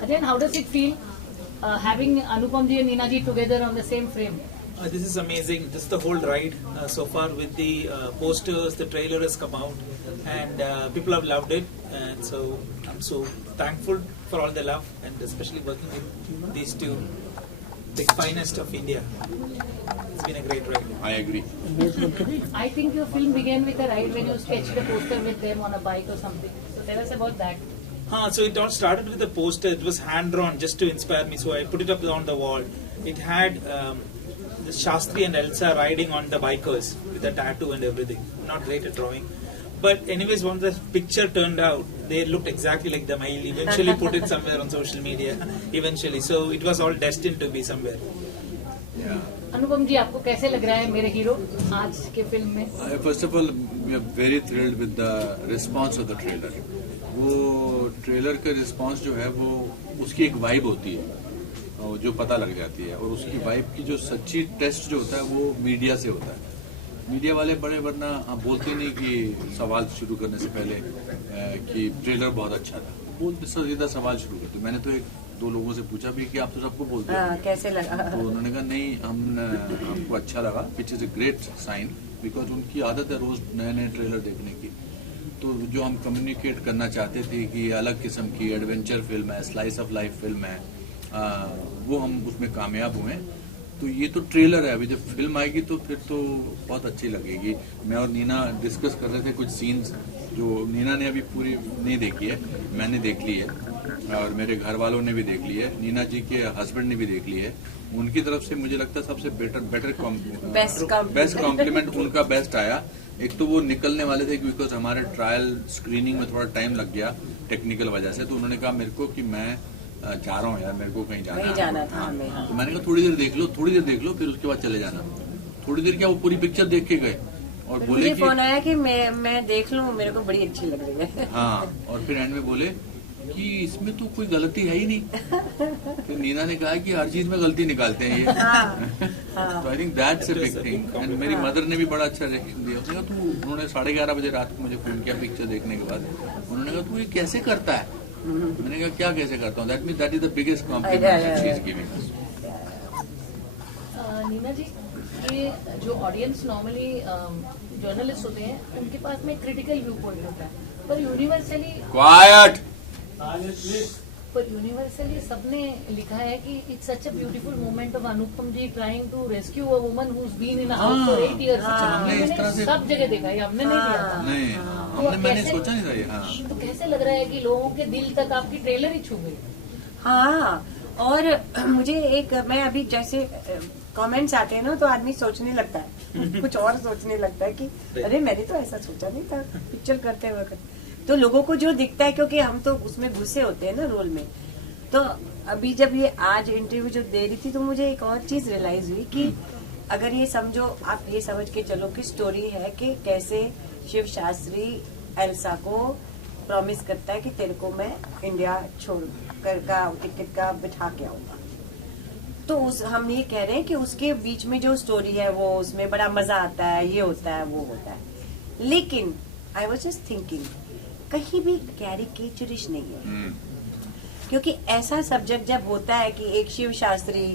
Again, how does it feel having Anupam ji and Neena ji together on the same frame? This is amazing. This is the whole ride so far with the posters. The trailer has come out, and people have loved it. And so I'm so thankful for all the love, and especially working with these two, the finest of India. It's been a great ride. I agree. I think your film began with a ride when you sketched a poster with them on a bike or something. So tell us about that. So it all started with a poster. It was hand drawn just to inspire me. So I put it up on the wall. It had the Shastri and Elsa riding on the bikers with a tattoo and everything. Not great at drawing. But anyways, when the picture turned out, they looked exactly like them. I eventually put it somewhere on social media. Eventually. So it was all destined to be somewhere. Yeah. अनुपम जी, आपको कैसे लग रहा है मेरे hero आज के film में? First of all, we are very thrilled with the response of the trailer. वो ट्रेलर का रिस्पांस जो है वो उसकी एक वाइब होती है जो पता लग जाती है, और उसकी वाइब की जो सच्ची टेस्ट जो होता है वो मीडिया से होता है। मीडिया वाले बड़े वरना आप बोलते नहीं कि सवाल शुरू करने से पहले कि ट्रेलर बहुत अच्छा था, बोलते सीधा सवाल शुरू करते। मैंने तो एक दो लोगों से पूछा भी कि आप तो सबको बोलते हैं कैसे लगा, तो उन्होंने कहा नहीं हमको अच्छा लगा, which is a great sign, because उनकी आदत है रोज नए नए ट्रेलर देखने की। तो जो हम कम्युनिकेट करना चाहते थे कि अलग किस्म की एडवेंचर फिल्म है, स्लाइस ऑफ लाइफ फिल्म है, वो हम उसमें कामयाब हुए। तो ये तो ट्रेलर है, अभी जब फिल्म आएगी तो फिर तो बहुत अच्छी लगेगी। मैं और नीना डिस्कस कर रहे थे कुछ सीन्स जो नीना ने अभी पूरी नहीं देखी है, मैंने देख ली है और मेरे घर वालों ने भी देख ली है, नीना जी के हस्बैंड ने भी देख ली है। उनकी तरफ से मुझे लगता है सबसे बेस्ट कॉम्प्लीमेंट उनका बेस्ट आया। एक तो वो निकलने वाले थे बिकॉज हमारे ट्रायल स्क्रीनिंग में थोड़ा टाइम लग गया टेक्निकल वजह से, तो उन्होंने कहा मेरे को कि मैं जा रहा हूँ यार, मेरे को कहीं जाना था हमें। हाँ। तो मैंने कहा थोड़ी देर देख लो फिर उसके बाद चले जाना। थोड़ी देर क्या वो पूरी पिक्चर देख के गए और बोले मुझे फोन आया कि मैं देख लूं, मेरे को बड़ी अच्छी लग रही है। हाँ, और फिर एंड में बोले कि इसमें तो कोई गलती है ही नहीं। फिर नीना ने कहा कि हर चीज में गलती निकालते हैं ये। तो I think that's a big thing. And मेरी मदर ने भी बड़ा अच्छा रिएक्शन दिया। उसने कहा तू, उन्होंने 11:30 बजे रात को मुझे फोन किया पिक्चर देखने के बाद। उन्होंने कहा तू ये कैसे करता है? मैंने कहा क्या कैसे करता हूँ? That means that is the biggest compliment she is giving us. Neena ji, ये जो ऑडियंस नॉर्मली जर्नलिस्ट होते हैं उनके पास में क्रिटिकल व्यू पॉइंट होता है, पर यूनिवर्सली सबने लिखा है कि it's such a beautiful moment of Anupam ji trying to rescue a woman who is been in a house for 8 years. हमने इस तरह से सब जगह देखा है, हमने नहीं दिया था। नहीं, मैंने सोचा नहीं था ये। हाँ, तो कैसे लग रहा है कि लोगों के दिल तक आपकी ट्रेलर ही छू गई? हाँ, और मुझे मैं अभी जैसे कमेंट्स आते हैं ना तो आदमी सोचने लगता है कुछ और सोचने लगता है कि अरे मैंने तो ऐसा सोचा नहीं था पिक्चर करते वक्त। तो लोगों को जो दिखता है, क्योंकि हम तो उसमें घुसे होते हैं ना रोल में। तो अभी जब ये आज इंटरव्यू जो दे रही थी तो मुझे एक और चीज रियलाइज हुई कि अगर ये समझो, आप ये समझ के चलो कि स्टोरी है कि कैसे शिव शास्त्री एल्सा को प्रॉमिस करता है कि तेरे को मैं इंडिया छोड़ कर का टिकट का बिठा के आऊंगा। तो हम ये कह रहे हैं कि उसके बीच में जो स्टोरी है वो उसमें बड़ा मजा आता है, ये होता है वो होता है। लेकिन आई वॉज जस्ट थिंकिंग कहीं भी कैरिकेचरिश नहीं है, क्योंकि ऐसा सब्जेक्ट जब होता है कि एक शिव शास्त्री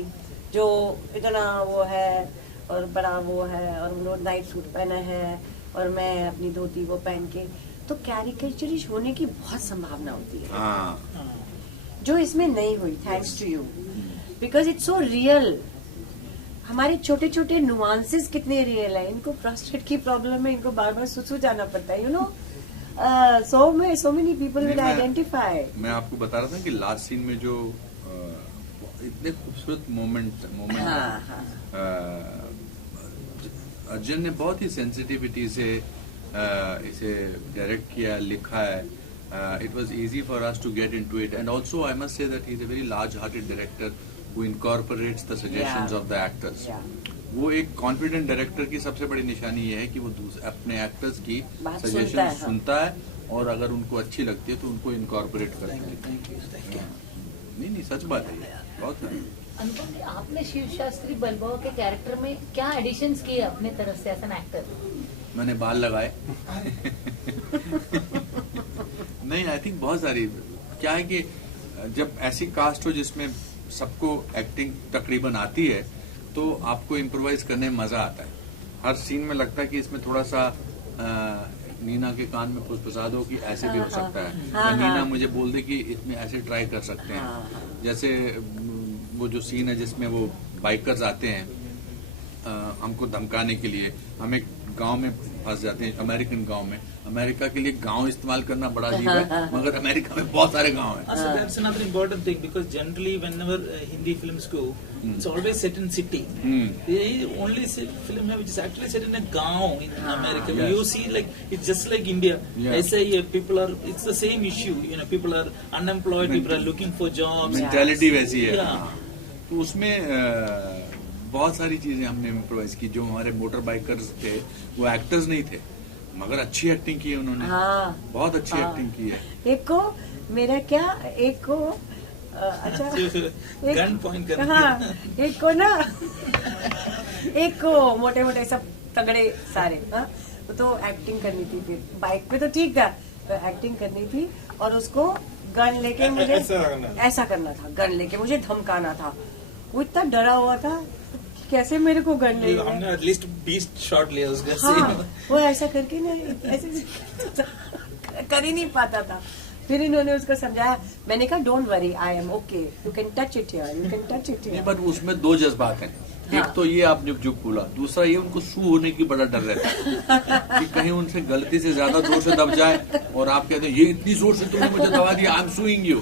जो इतना वो है और बड़ा वो है और उन्होंने नाइट सूट पहना है और मैं अपनी धोती वो पहन के, तो कैरिकेचरिश होने की बहुत संभावना होती है जो इसमें नहीं हुई, thanks to you, because it's so real. हमारे छोटे छोटे नुआंसेस कितने रियल है। इनको प्रोस्टेट की प्रॉब्लम है, इनको बार बार सुसु जाना पड़ता है, you know. so many people will identify। मैं आपको बता रहा था कि लास्ट सीन में जो इतने खूबसूरत मोमेंट अर्जुन ने बहुत ही सेंसिटिविटी से इसे डायरेक्ट किया, लिखा है। It was easy for us to get into it, and also I must say that he's a very large-hearted director who incorporates the suggestions of the actors. वो एक कॉन्फिडेंट डायरेक्टर की सबसे बड़ी निशानी ये है कि वो अपने एक्टर्स की सजेशन सुनता है और अगर उनको अच्छी लगती है तो उनको इनकॉर्पोरेट करता है। नहीं, सच बात है, बहुत है। अनुपम जी, आपने शिव शास्त्री बलबाव के कैरेक्टर में क्या एडिशंस किए अपने तरफ से एज एन एक्टर? मैंने बाल लगाए नहीं, आई थिंक बहुत सारी क्या है कि जब ऐसी कास्ट हो जिसमें सबको एक्टिंग तकरीबन आती है तो आपको इम्प्रोवाइज करने में मजा आता है। हर सीन में लगता है कि इसमें थोड़ा सा नीना के कान में फुसफुसा दो कि ऐसे भी हो सकता है, या नीना मुझे बोल दे कि इसमें ऐसे ट्राई कर सकते हैं। जैसे वो जो सीन है जिसमें वो बाइकर्स आते हैं हमको धमकाने के लिए, हम एक गांव में फंस जाते हैं, अमेरिकन गांव में। अमेरिका के लिए गांव इस्तेमाल करना बड़ा अजीब है, मगर अमेरिका में बहुत सारे गांव हैं। So that's another important thing because generally whenever Hindi films go, it's always set in city. The only film which is actually set in a gaon in America. Yes. You see, like it's just like India. Yeah. I say people are. It's the same issue. You know, people are unemployed. People are looking for jobs. Mentality वैसी है। Yeah. तो उसमें बहुत सारी चीजें हमने improvise की। जो हमारे मोटर बाइकर्स थे वो एक्टर्स नहीं थे, मगर अच्छी एक्टिंग की है उन्होंने। बहुत अच्छी एक्टिंग की है। एक को मेरा क्या, एक को अच्छा गन पॉइंट कर हाँ, एक को ना एक को मोटे मोटे सब तगड़े सारे, हाँ, तो एक्टिंग करनी थी। फिर बाइक पे तो ठीक था, तो एक्टिंग करनी थी और उसको गन लेके मुझे ऐसा करना था, गन लेके मुझे धमकाना था। वो इतना डरा हुआ था, कैसे मेरे को गन ले हमने एटलीस्ट 20 शॉट लिया उसका। हाँ, वो ऐसा करके ना ऐसे कर ही नहीं पाता था। फिर इन्होंने उसको समझाया, मैंने कहा don't worry, I am okay, you can touch it here, you can touch it here. But उसमें दो जज्बात हैं। एक तो ये आप जुक बोला, दूसरा ये उनको सू होने की बड़ा डर रहता है कि कहीं उनसे गलती से ज्यादा जोर से दब जाए और आप कहते हैं ये इतनी जोर से तुमने मुझे दबा दिया, आई एम सूइंग यू।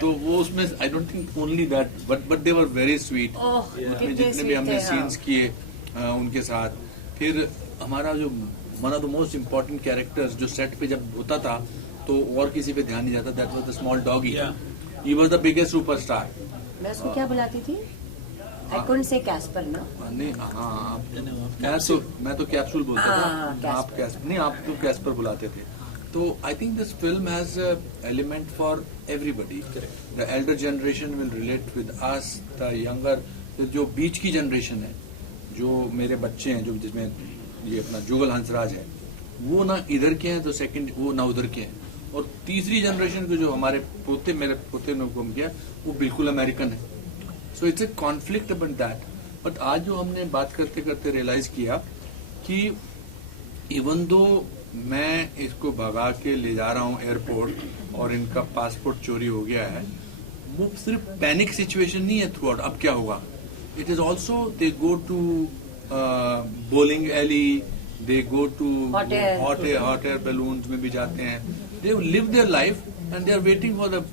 तो वो उसमें I don't think only that, but they were very sweet. उसमें जितने भी हमने सीन्स किए उनके साथ। फिर हमारा जो one of the most important characters जो सेट पे जब होता था तो और किसी पे ध्यान नहीं जाता, that was the small doggy. He was the biggest superstar. मैं उसको क्या बुलाती थी? आई कुडंट से कैस्पर ना। नहीं, हाँ, मैं तो कैप्सूल बोलता था, आप कैस्पर नहीं, आप तो कैस्पर बुलाते थे। तो I think this film has element for everybody. The Elder generation will relate with us, the younger, जो बीच की जनरेशन है, जो मेरे बच्चे हैं, जो जिसमें ये अपना जुगल हंसराज है, वो ना इधर के हैं, तो सेकंड वो ना उधर के हैं, और तीसरी जनरेशन के जो हमारे पोते, मेरे पोते ने हुक्म किया, वो बिल्कुल अमेरिकन है। So it's a conflict about that. But आज जो हमने बात करते करते रियलाइज किया कि इवन दो मैं इसको भगा के ले जा रहा हूँ एयरपोर्ट और इनका पासपोर्ट चोरी हो गया है, वो सिर्फ पैनिक सिचुएशन नहीं है थ्रू आउट, अब क्या होगा। It is also they go to bowling alley, they go to hot air balloons में भी जाते हैं, they live their life and they are waiting for the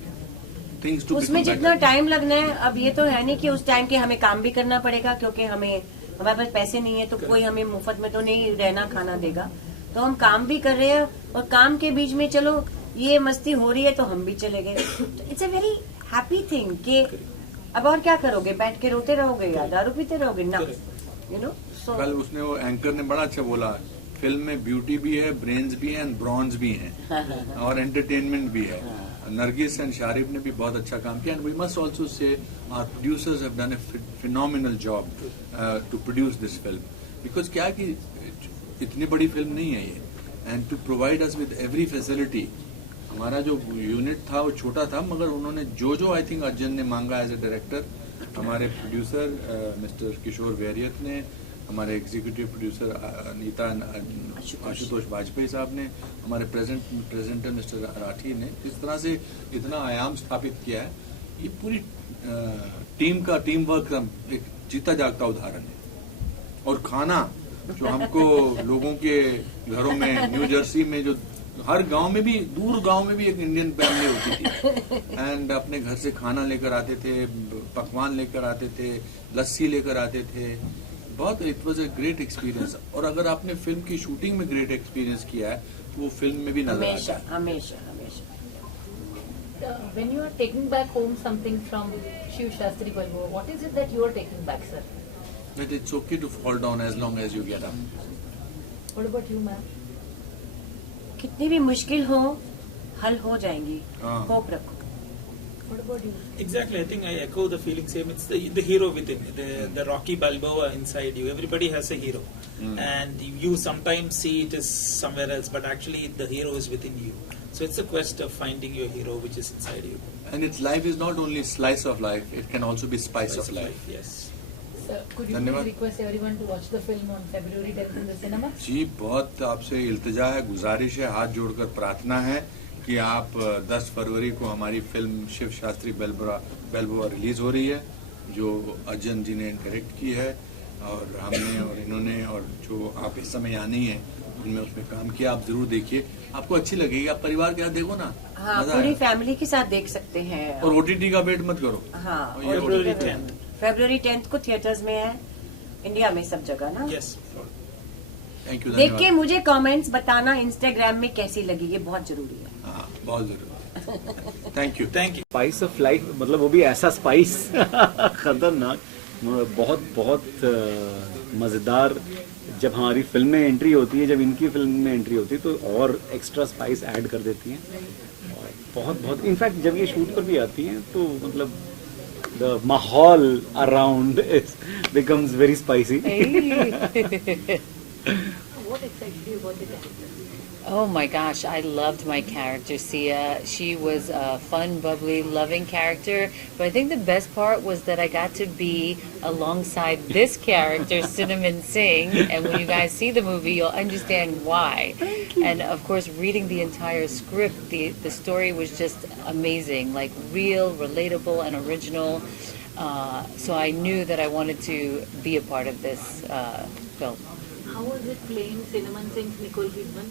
things to. उसमें जितना टाइम लगना है, अब ये तो है नहीं कि उस टाइम के हमें काम भी करना पड़ेगा, क्योंकि हमारे पास पैसे नहीं है, तो कोई हमें मुफ्त में तो नहीं रहना खाना देगा, तो हम काम भी कर रहे हैं, और काम के बीच में चलो ये मस्ती हो रही है तो हम भी चले गए। It's a very happy thing कि अब और क्या करोगे, बैठ के रोते रहोगे या दारू पीते रहोगे ना, यू नो। कल उसने वो एंकर ने बड़ा अच्छा बोला, फिल्म में ब्यूटी भी है, ब्रेन्स भी है, ब्रॉन्ज भी है और एंटरटेनमेंट भी है। नरगिस एंड शारिफ ने भी बहुत अच्छा काम किया, and we must also say our producers have done a phenomenal job to produce this film, because क्या कि इतनी बड़ी फिल्म नहीं है ये, and to provide us with every facility. हमारा जो यूनिट था वो छोटा था, मगर उन्होंने जो आई थिंक अर्जुन ने मांगा एज ए डायरेक्टर, हमारे प्रोड्यूसर मिस्टर किशोर वैरियत ने, हमारे एग्जीक्यूटिव प्रोड्यूसर नीता आशुतोष वाजपेयी साहब ने, हमारे प्रेजेंटर मिस्टर राठी ने इस तरह से इतना आयाम स्थापित किया है, ये पूरी टीम वर्क का एक जीता जागता उदाहरण है। और खाना जो हमको लोगों के घरों में, न्यू जर्सी में, जो हर गांव में भी, दूर गांव में भी एक इंडियन फैमिली होती थी, एंड अपने घर से खाना लेकर आते थे, पकवान लेकर आते थे, लस्सी लेकर आते थे, बहुत it was a great experience. और अगर आपने फिल्म की शूटिंग में ग्रेट एक्सपीरियंस किया है तो वो फिल्म में भी नजर आता है। हमेशा। When you are taking back home something from Shiv Shastri Balbo, what is it that you are taking back, sir? That it's okay to fall down as long as you get up. What about you, ma'am? कितनी भी मुश्किल हो, हल हो जाएंगी, hope रखो। What about you? Exactly, I think I echo the feeling same. It's the hero within, the Rocky Balboa inside you. Everybody has a hero, and you sometimes see it is somewhere else, but actually the hero is within you. So it's a quest of finding your hero, which is inside you. And its life is not only slice of life; it can also be spice of life. Yes. Sir, could you धन्यवाद। please request everyone to watch the film on February 10th in the cinema? जी बहुत आपसे इल्तिजा है, गुजारिश है, हाथ जोड़कर प्रार्थना है कि आप 10 फरवरी को हमारी फिल्म शिव शास्त्री बेलबुआ रिलीज हो रही है, जो अर्जन जी ने डायरेक्ट की है और हमने और इन्होंने और जो आप इस समय यहाँ नहीं है उनमें उसमें काम किया। आप जरूर देखिए, आपको अच्छी लगेगी। आप परिवार के साथ देखो ना, हाँ, मजा पूरी आएगा। फैमिली के साथ देख सकते हैं। और OTT का वेट मत करो। हाँ, और ये February OTT 10th. February 10th को थिएटर्स में है, इंडिया में सब जगह ना। Yes. थैंक यू, देख के धन्यवाद। मुझे कमेंट्स बताना इंस्टाग्राम में कैसी लगी, ये बहुत जरूरी है। हाँ, बहुत जरूर। Thank you. Thank you. Spice of life, मतलब वो भी ऐसा स्पाइस खतरनाक, बहुत बहुत मज़ेदार। जब हमारी फिल्म में एंट्री होती है, जब इनकी फिल्म में एंट्री होती है, तो और एक्स्ट्रा स्पाइस ऐड कर देती हैं। और बहुत बहुत इनफैक्ट जब ये शूट पर भी आती हैं तो मतलब द माहौल around becomes very spicy. What excites you about the character? Oh my gosh, I loved my character, Sia. She was a fun, bubbly, loving character. But I think the best part was that I got to be alongside this character, Cinnamon Singh. And when you guys see the movie, you'll understand why. And of course, reading the entire script, the story was just amazing, like real, relatable, and original. So I knew that I wanted to be a part of this film. How was it playing Cinnamon Singh's Nicole Kidman?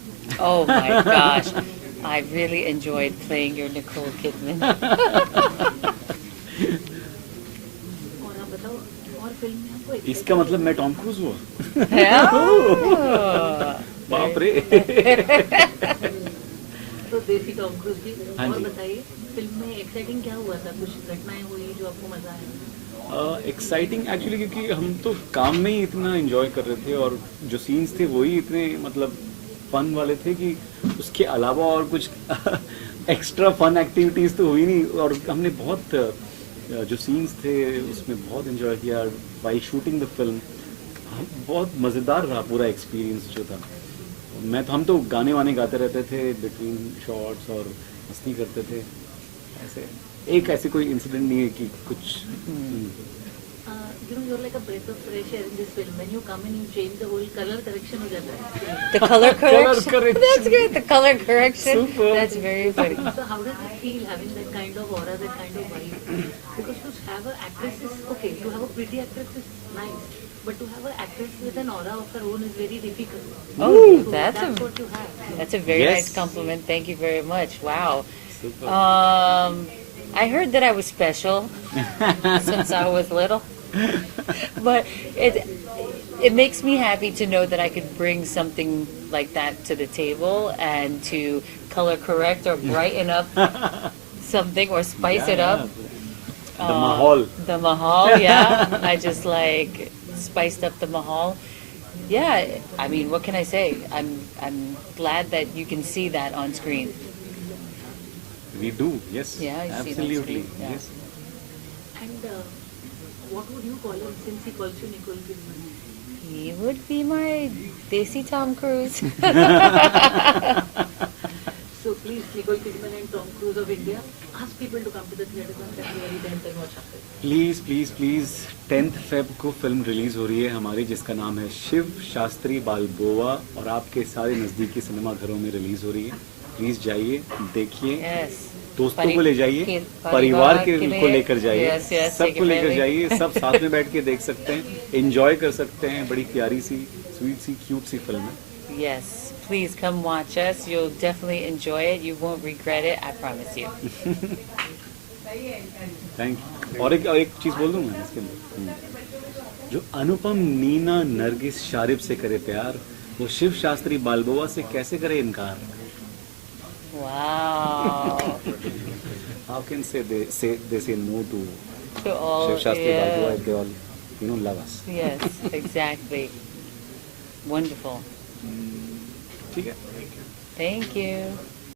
Oh my gosh, I really enjoyed playing your Nicole Kidman. और आप बताओ, और film में आपको इसका मतलब मैं Tom cruise हुआ? Oh. बाप रे। तो देसी टॉम क्रूज की। हाँ और जी। बताइए, फिल्म में एक्साइटिंग क्या हुआ था? कुछ घटनाएं हुई जो आपको मजा आया? एक्साइटिंग एक्चुअली, क्योंकि हम तो काम में ही इतना एंजॉय कर रहे थे और जो सीन्स थे वही इतने मतलब फन वाले थे कि उसके अलावा और कुछ एक्स्ट्रा फन एक्टिविटीज तो हुई नहीं। और हमने बहुत जो सीन्स थे उसमें बहुत एंजॉय किया बाई शूटिंग द फिल्म। बहुत मज़ेदार रहा पूरा एक्सपीरियंस जो था। हम तो गाने वाने गाते रहते थे बिटवीन शॉट्स और मस्ती करते थे। ऐसे कोई इंसिडेंट नहीं है कि कुछ। You know, you're like a breath of fresh air in this film. When you come in, you change the whole color correction हो जाता है। The color correction. correction. That's good. The color correction. Super. That's very funny. So how does it feel having that kind of aura, that kind of vibe? Because to have an actress is okay, to have a pretty actress is nice, but to have an actress with an aura of her own is very difficult. Oh, So that's that's a what you have. that's a very Yes. nice compliment. Thank you very much. Wow. Super. I heard that I was special since I was little, but it makes me happy to know that I could bring something like that to the table and to color correct or brighten up something or spice it up. The mahal. The mahal, yeah. I just like spiced up the mahal. Yeah, I mean, what can I say? I'm glad that you can see that on screen. We do, yes. Yeah, you see that absolutely. screen, yeah. Yes. And what would you call him since he calls you Nicole Kidman? He would be my Desi Tom Cruise. So please, Nicole Kidman and Tom Cruise of India, ask people to come to the theatres on February 10th and watch our film. Please please please 10th Feb को film release हो रही है हमारी, जिसका नाम है शिव शास्त्री बालबोआ, और आपके सारे नजदीकी सिनेमा घरों में रिलीज हो रही है। प्लीज जाइए, देखिए, Yes. दोस्तों को ले जाइए, परिवार परिवार के को लिए। लेकर जाइए, Yes, yes, सबको take a लेकर family. जाइए, सब साथ में बैठ के देख सकते हैं, एंजॉय कर सकते हैं। बड़ी प्यारी सी, स्वीट सी, क्यूट सी फिल्म है। Yes. Please come watch us. You'll definitely enjoy it. You won't regret it. I promise you. Thank you. और एक चीज बोल दूं मैं इसके अंदर, जो अनुपम नीना नरगिस शारिब से करे प्यार, वो शिव शास्त्री बालबोआ से कैसे करे इनकार? Wow. How can they say no to To all. Shiv Shastri yeah. Balboa if they all love us? Yes, exactly. Wonderful. ठीक है। Thank you.